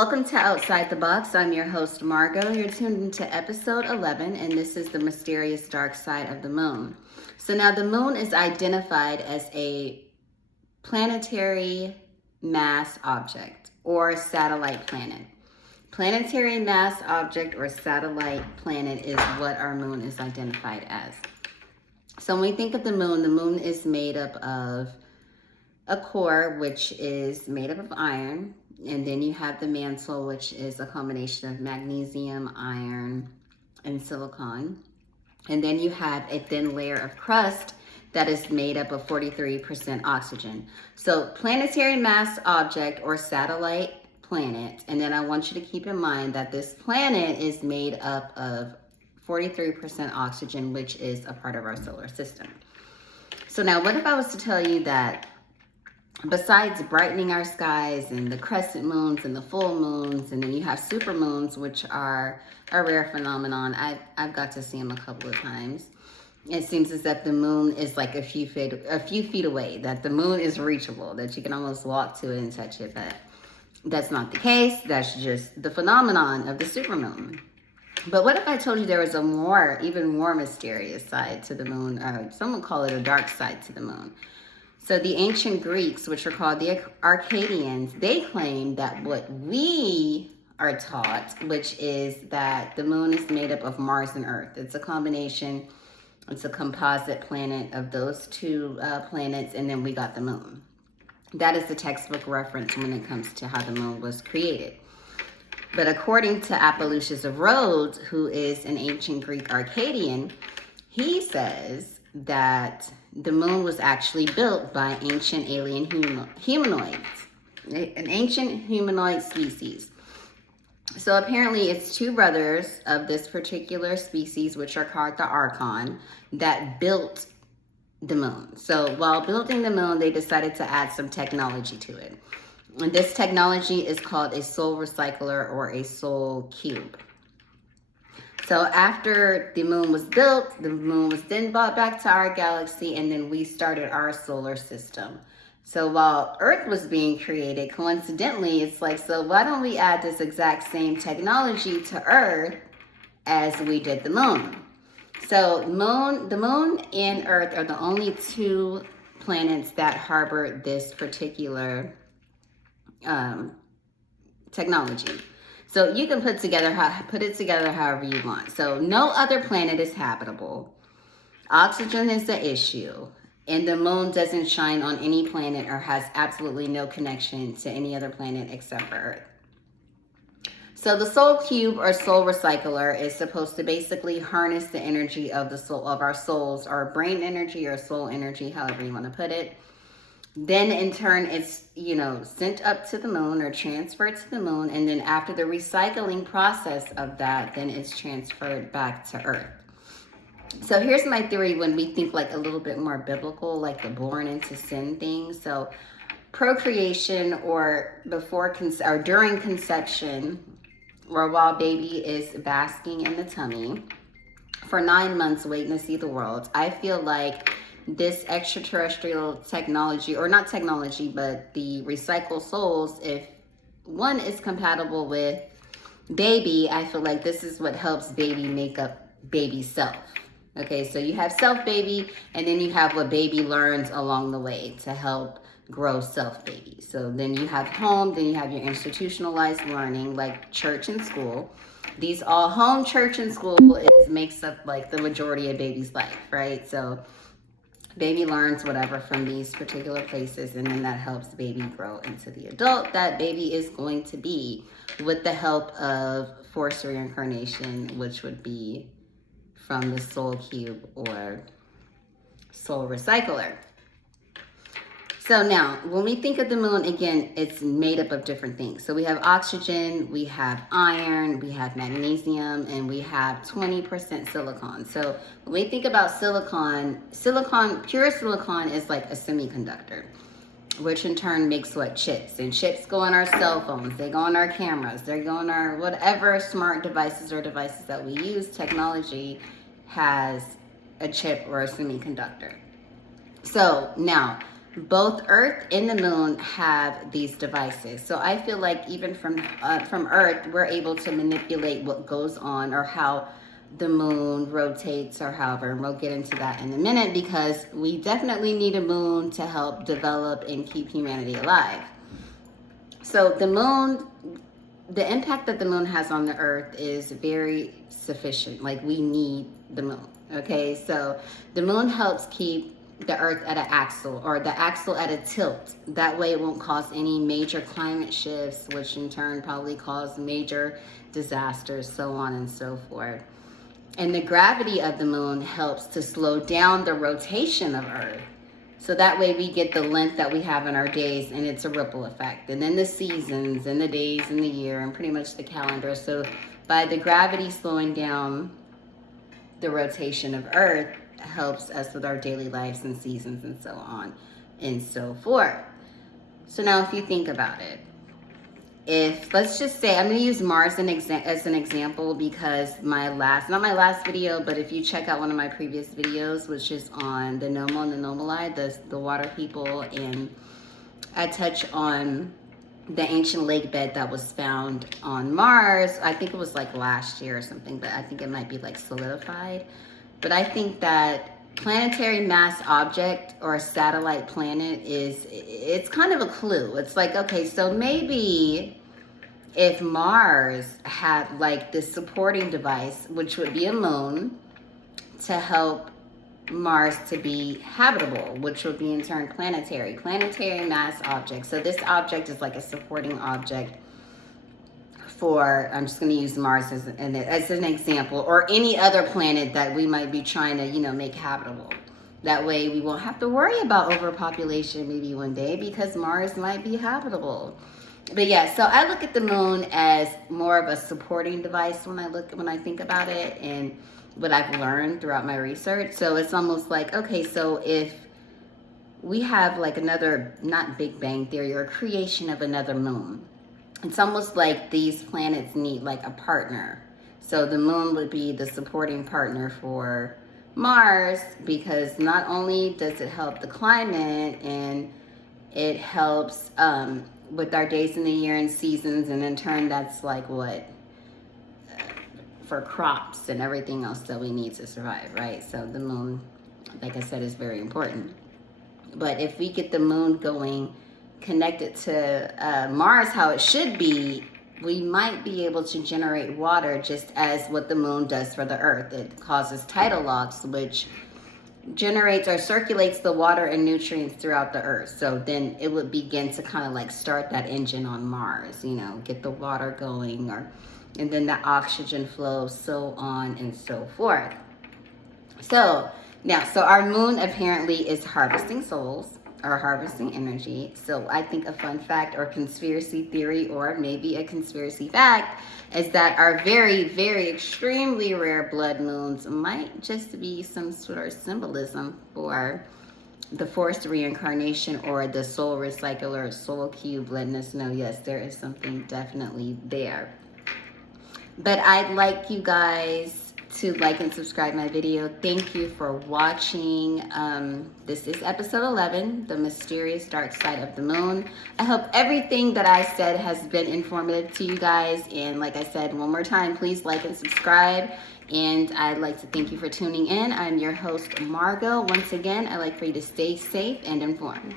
Welcome to Outside the Box. I'm your host, Margot. You're tuned into episode 11, and this is the mysterious dark side of the moon. So now the moon is identified as a planetary mass object or satellite planet. Planetary mass object or satellite planet is what our moon is identified as. So when we think of the moon is made up of a core, which is made up of iron, and then you have the mantle, which is a combination of magnesium, iron, and silicon. And then you have a thin layer of crust that is made up of 43% oxygen. So planetary mass object or satellite planet. And then I want you to keep in mind that this planet is made up of 43% oxygen, which is a part of our solar system. So now what if I was to tell you that besides brightening our skies and the crescent moons and the full moons, and then you have super moons, which are a rare phenomenon. I've got to see them a couple of times. It seems as if the moon is like a few feet away, that the moon is reachable, that you can almost walk to it and touch it, but that's not the case. That's just the phenomenon of the supermoon. But what if I told you there was a even more mysterious side to the moon, or someone call it a dark side to the moon? So the ancient Greeks, which are called the Arcadians, they claim that what we are taught, which is that the moon is made up of Mars and Earth. It's a combination, it's a composite planet of those two planets, and then we got the moon. That is the textbook reference when it comes to how the moon was created. But according to Apollonius of Rhodes, who is an ancient Greek Arcadian, he says that the moon was actually built by ancient alien humanoids, an ancient humanoid species. So apparently it's two brothers of this particular species, which are called the Archon, that built the moon. So while building the moon, they decided to add some technology to it. And this technology is called a soul recycler or a soul cube. So after the moon was built, the moon was then brought back to our galaxy, and then we started our solar system. So while Earth was being created, coincidentally, it's like, so why don't we add this exact same technology to Earth as we did the moon? So the moon and Earth are the only two planets that harbor this particular technology. So you can put it together however you want. So no other planet is habitable. Oxygen is the issue. And the moon doesn't shine on any planet or has absolutely no connection to any other planet except for Earth. So the soul cube or soul recycler is supposed to basically harness the energy of the soul, of our souls, our brain energy or soul energy, however you want to put it. Then in turn, it's, sent up to the moon or transferred to the moon. And then after the recycling process of that, then it's transferred back to Earth. So here's my theory when we think like a little bit more biblical, like the born into sin thing. So procreation or during conception, or while baby is basking in the tummy for 9 months waiting to see the world, I feel like this extraterrestrial technology, or not technology, but the recycled souls, if one is compatible with baby, I feel like this is what helps baby make up baby self. Okay, so you have self baby, and then you have what baby learns along the way to help grow self baby. So then you have home, then you have your institutionalized learning like church and school. These all home, church, and school makes up like the majority of baby's life, right? So baby learns whatever from these particular places, and then that helps baby grow into the adult that baby is going to be with the help of forced reincarnation, which would be from the soul cube or soul recycler. So now, when we think of the moon, again, it's made up of different things. So we have oxygen, we have iron, we have magnesium, and we have 20% silicon. So when we think about silicon, pure silicon is like a semiconductor, which in turn makes what? Chips. And chips go on our cell phones, they go on our cameras, they go on our whatever smart devices or devices that we use. Technology has a chip or a semiconductor. So now, both Earth and the moon have these devices. So I feel like even from Earth, we're able to manipulate what goes on or how the moon rotates or however. And we'll get into that in a minute because we definitely need a moon to help develop and keep humanity alive. So the moon, the impact that the moon has on the Earth is very sufficient. Like we need the moon. Okay, so the moon helps keep the Earth at an axle or the axle at a tilt. That way it won't cause any major climate shifts, which in turn probably cause major disasters, so on and so forth. And the gravity of the moon helps to slow down the rotation of Earth. So that way we get the length that we have in our days, and it's a ripple effect. And then the seasons and the days and the year and pretty much the calendar. So by the gravity slowing down the rotation of Earth helps us with our daily lives and seasons and so on and so forth. So now if you think about it, if let's just say I'm going to use Mars as an example because not my last video, but if you check out one of my previous videos, which is on the Nomo and the Nomali, the water people, and I touch on the ancient lake bed that was found on Mars. I think it was like last year or something, but I think it might be like solidified. But I think that planetary mass object or a satellite planet it's kind of a clue. It's like, okay, so maybe if Mars had like this supporting device, which would be a moon, to help Mars to be habitable, which would be in turn planetary mass object. So this object is like a supporting object for, I'm just going to use Mars as an example, or any other planet that we might be trying to, make habitable. That way we won't have to worry about overpopulation maybe one day because Mars might be habitable. But yeah, so I look at the moon as more of a supporting device when I think about it and what I've learned throughout my research. So it's almost like, okay, so if we have like another, not Big Bang Theory, or creation of another moon, it's almost like these planets need like a partner. So the moon would be the supporting partner for Mars because not only does it help the climate and it helps with our days in the year and seasons, and in turn that's like what for crops and everything else that we need to survive, right? So the moon, like I said, is very important. But if we get the moon going, connected to Mars how it should be, we might be able to generate water just as what the moon does for the Earth. It causes tidal locks, which generates or circulates the water and nutrients throughout the Earth. So then it would begin to kind of like start that engine on Mars, get the water going, and then the oxygen flows, so on and so forth. So our moon apparently is harvesting souls or harvesting energy. So I think a fun fact or conspiracy theory, or maybe a conspiracy fact, is that our very, very extremely rare blood moons might just be some sort of symbolism for the forced reincarnation or the soul recycle or soul cube, letting us know, yes, there is something definitely there. But I'd like you guys to like and subscribe my video. Thank you for watching. This is episode 11, The Mysterious Dark Side of the Moon. I hope everything that I said has been informative to you guys. And like I said, one more time, please like and subscribe. And I'd like to thank you for tuning in. I'm your host, Margot. Once again, I'd like for you to stay safe and informed.